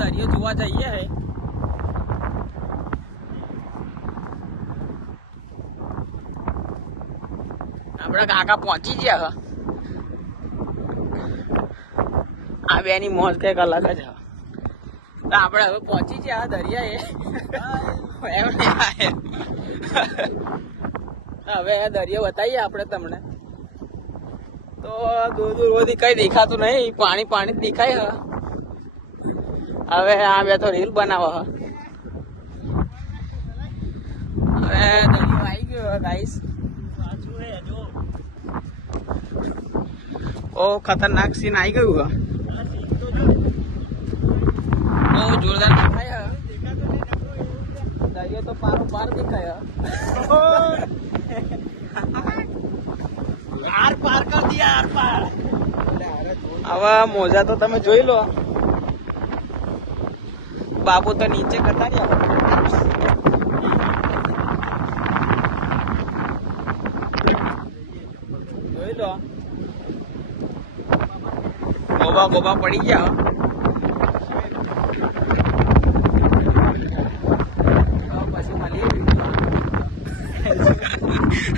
દરિયો જોવા જઈએ હે. આપડા કાકા પહોંચી ગયા આ આ બેની મોજ કંઈક અલગ જ આપણે હવે પહોંચી ગયા દરિયા એ હવે દરિયો બતાવીએ આપણે તમને. તો દૂર દૂર કઈ દેખાતું નહીં. પાણી પાણી દેખાય હ. હવે આ બે તો રીલ બનાવો હવે દરિયો આવી ગયો ગાઈસ ઓ ખતરનાક સીન આવી ગયું હ. બહુ જોરદાર દેખાય દરિયો તો પારો પાર દેખાય આર પાર કર દિયા આર પાર. હવે મોજા તો તમે જોઈ લો. બાબો તો નીચે કરતા નહીં જોઈ લો. ગોબા ગોબા પડી ગયા પછી મળી